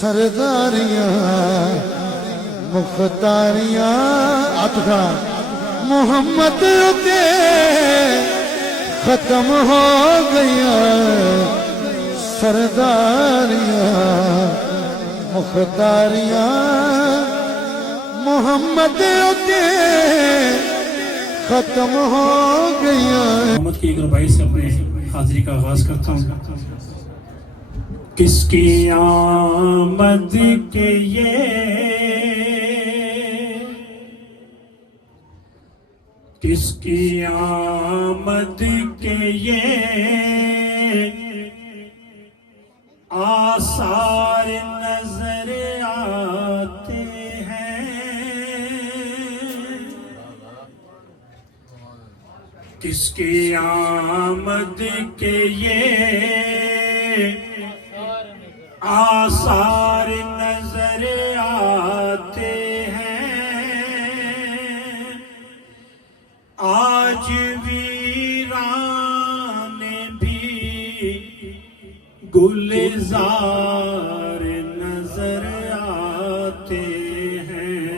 سرداریاں مختاریاں اٹھا محمد کے ختم ہو گیا سرداریاں مختاریاں محمد کے ختم ہو گیا. محمد کی ایک ربائی سے اپنے حاضری کا آغاز کرتا ہوں. کس کی آمد کے کس کی آمد کے آثار نظر آتے ہیں. کس کی آمد کے آثار نظر آتے ہیں. آج ویران بھی گلزار نظر آتے ہیں.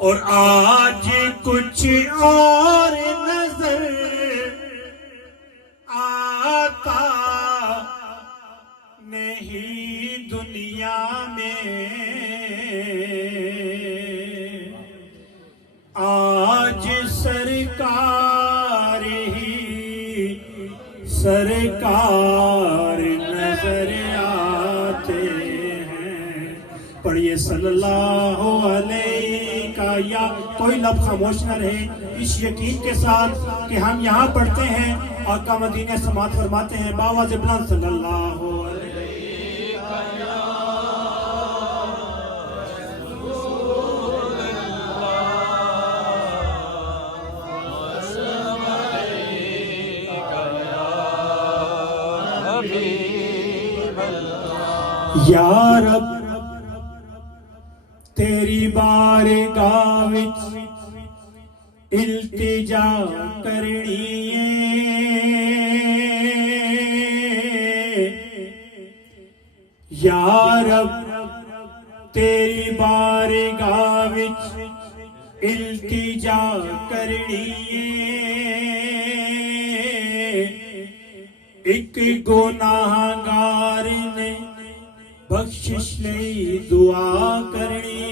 اور آج کچھ اور نظر آتا نہیں دنیا میں. آج سرکار ہی سرکار نظر آتے ہیں. پڑھیے صلی اللہ علیہ کا یا کوئی لفظ خاموش نہ رہے اس یقین کے ساتھ کہ ہم یہاں پڑھتے ہیں آقا مدینہ سماعت فرماتے ہیں باواز بلند صلی اللہ علیہ. یا رب تیری بارگاہ وچ التجا کرنی ہے. یا رب تیری بارگاہ وچ التجا کرنی ہے. ایک گناہگار نے بخشش لئی دعا کرنی.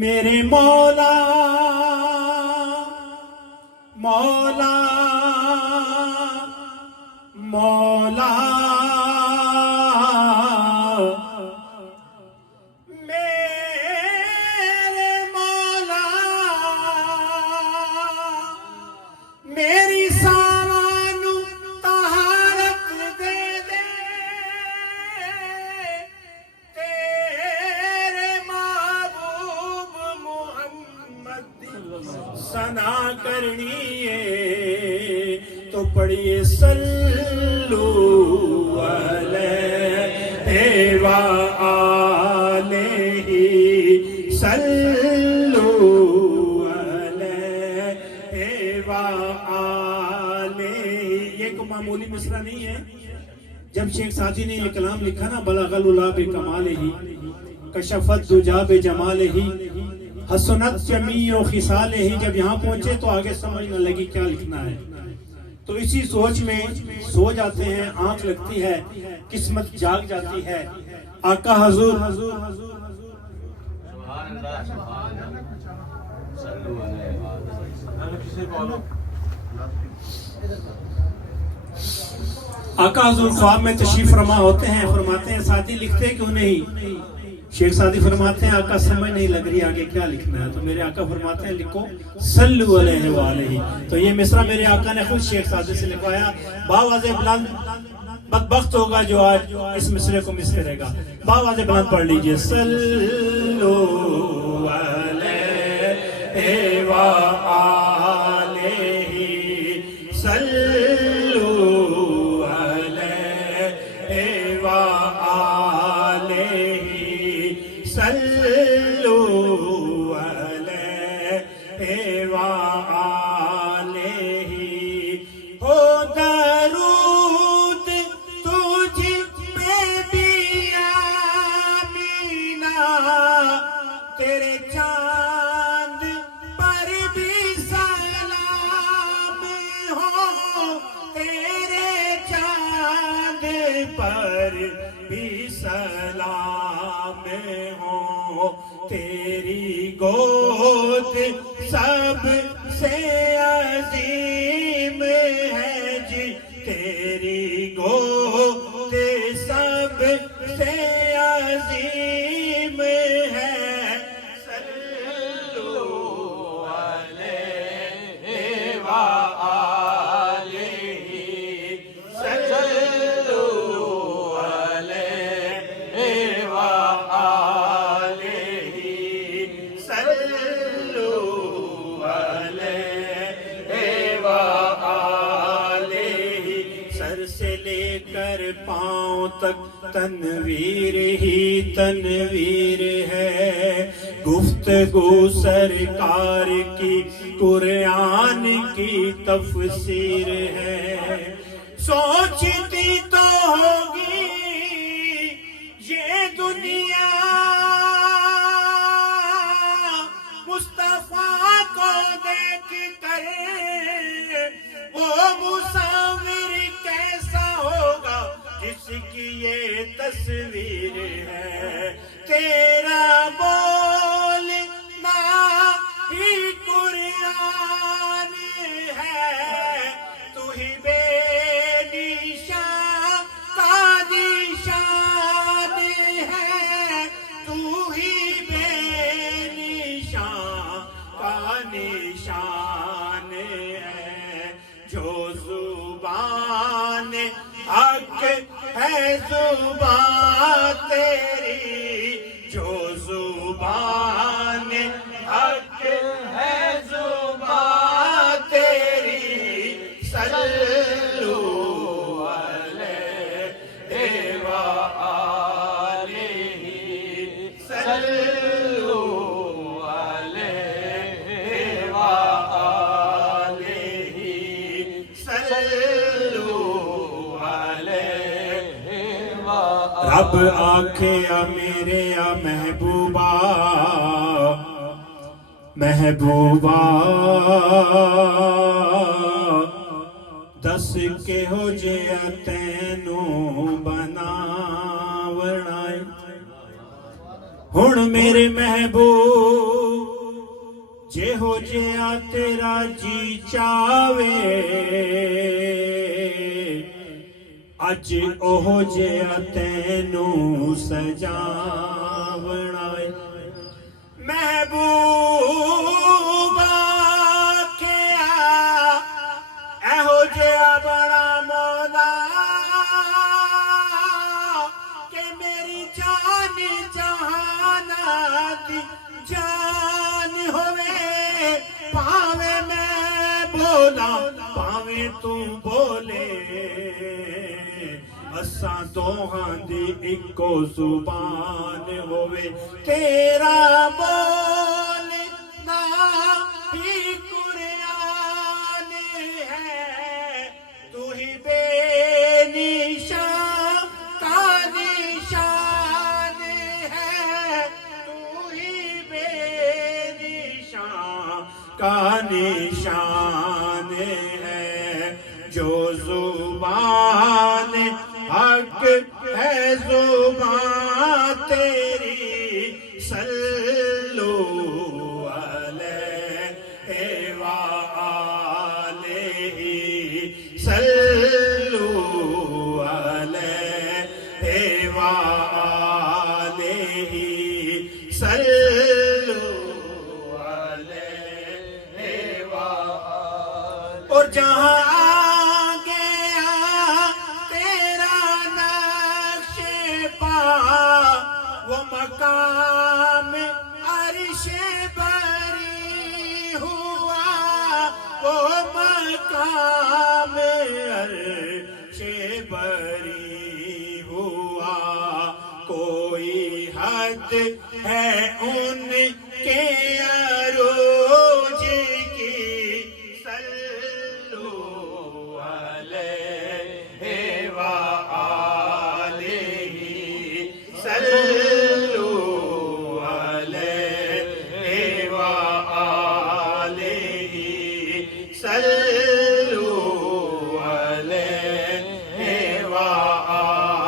میرے مولا مولا مولا میرے مولا میری سامانو طہارت دے دے. تیرے محبوب محمد ثنا کرنی ہے تو پڑھیے صلو علیہ وآلہ صلو علیہ وآلہ. یہ کوئی معمولی مصرع نہیں ہے. جب شیخ سعدی نے یہ کلام لکھا نا بلغ العلا بکمالہ کشفت دجا بجمالہ حسنت جمیع خصالہ، جب یہاں پہنچے تو آگے سمجھ نہ لگی کیا لکھنا ہے. تو اسی سوچ میں سو جاتے ہیں، آنکھ لگتی ہے، قسمت جاگ جاتی ہے. آقا حضور آقا حضور خواب میں تشریف فرما ہوتے ہیں. فرماتے ہیں سعدی لکھتے کیوں نہیں؟ شیخ سعدی فرماتے ہیں آقا سمجھ نہیں لگ رہی آگے کیا لکھنا ہے. تو میرے آقا فرماتے ہیں لکھو صلو علیہ وآلہ. تو یہ مصرع میرے آقا نے خود شیخ سعدی سے لکھوایا. باواز بلند بدبخت ہوگا جو آج اس مصرع کو مس کرے گا. باواز بلند پڑھ لیجئے صلو علیہ وآلہ صلو علیہ وآلہ صلو علیہ وآلہ. ہو درود پر بھی سلام ہو تیری گود سب سے عظیم ہے جی تیری گود سب سے عظیم ہے صلو علیہ وآلہ صلو علیہ وآلہ صلو علیہ وآلہ سر سے لے کر پاؤں تک تنویر ہی تنویر ہے گفتگو سرکار کی قرآن کی تفسیر ہے سوچتی تو ہوگی یہ دنیا مصطفیٰ کو دیکھ کر وہ مصور کیسا ہوگا جس کی یہ تصویر ہے تیرا بولنا ہی قرآن ہے تو ہی بے نشان کا نشان ہے تو ہی بے نشان کا نشان ہے جو زبان حق ہے زبان تیری جو زبان حق ہے زبان تیری صلو علیہ وآلہ صلو علیہ وآلہ صلو رب آنکھیں یا میرے یا محبوبہ محبوبہ دس کے ہو جیا تینوں بناونا ہن میرے محبوب جے ہو جیا تیرا جی چاوے اج اوہ جیا تینوں سجاونا محبوبہ کیا ایہو جیا بڑا مولا کہ میری جان جہانا دی جان ہوئے پاوے میں بولا پاوے تو بولے اساں دوہاں دی اکو زبان ہوئے تیرا بولنا ہی قرآن ہے تو ہی بے نشان کا نشان ہے تو ہی بے نشان کا نشان ہے جو زبان حق ہے زبان تیری صلو علیہ وآلہ صلو علیہ وآلہ صلو علیہ وآلہ اور جہاں وہ مقام عرش بری ہوا وہ مقام عرش بری ہوا کوئی حد ہے ان کے عروج کی صلو علیہ وآلہ صلو علیہ وآلہ صلو علیہ وآلہ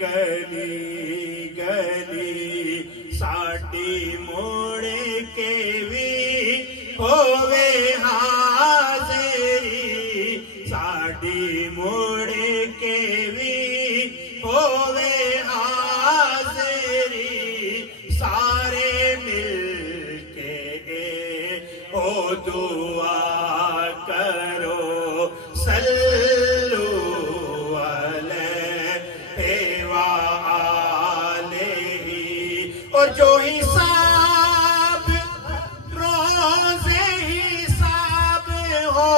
گلی گلی ساڈی موڑ کے بھی ہووے حاضری ساڈی موڑ کے بھی ہووے حاضری سارے مل کے او دعا کرو صلو علیہ وآلہ اور جو حساب روزے حساب ہو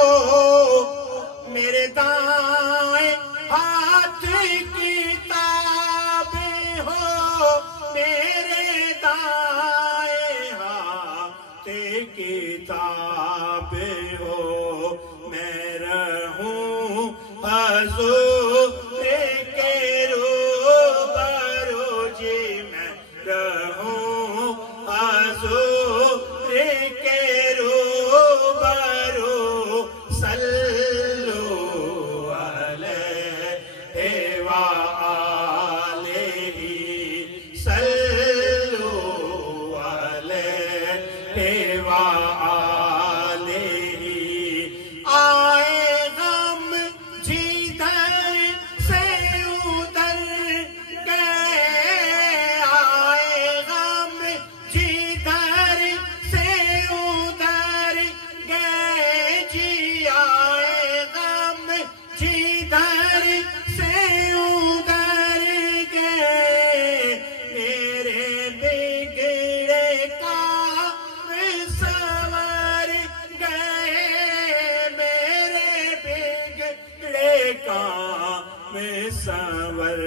میرے دائیں ہاتھ کتاب ہو میرے دائیں ہاتھ کتاب ہو میں رہوں حضور کے روبرو جی میں رہوں حضور کے روبرو صلو علیہ وآلہ صلو علیہ وآلہ آئے غم جدھر سے ادھر گئے آئے غم جدھر سے ادھر گئے جی آئے غم جدھر سے ادھر گئے میرے بگڑے کام سنور گئے میرے بگڑے کام سنور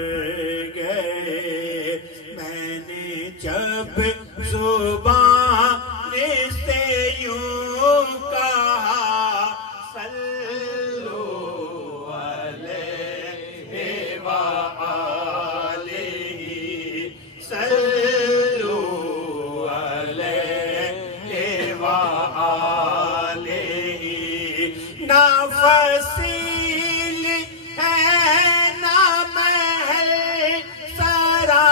گئے میں نے جب زبان سے یوں کہا صلو علیہ وآلہ صلو علیہ وآلہ نہ فصیل ہے نہ محل سرا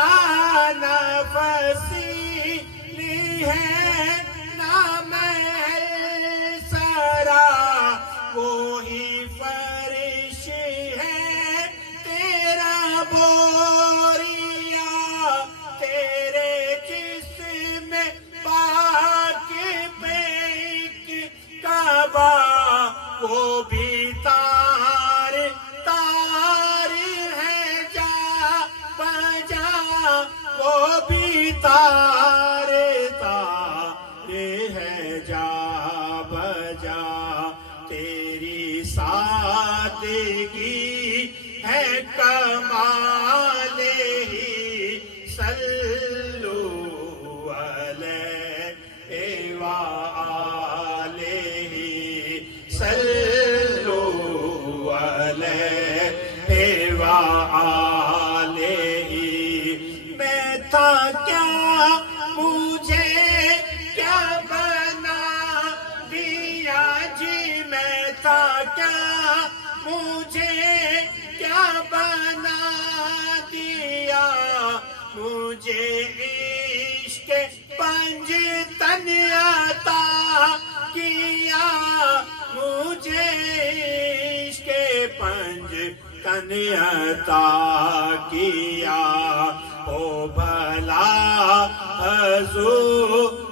نہ فصیل ہے نہ محل سرا وہی فرش ہے تیرا بوریا تیرے جسم پاک پہ ایک کعبہ وہ بھی تار تار ہے جا بجا وہ بھی تار تار ہے جا بجا تیری سادگی ہے کمال ہی صلو علیہ وآلہ صلو علیہ وآلہ میں تھا کیا مجھے کیا بنا دیا جی میں تھا کیا مجھے کیا بنا دیا مجھے عشق پنج تن عطا کیا مجھے عشق پنج تن عطا کیا او بھلا حضور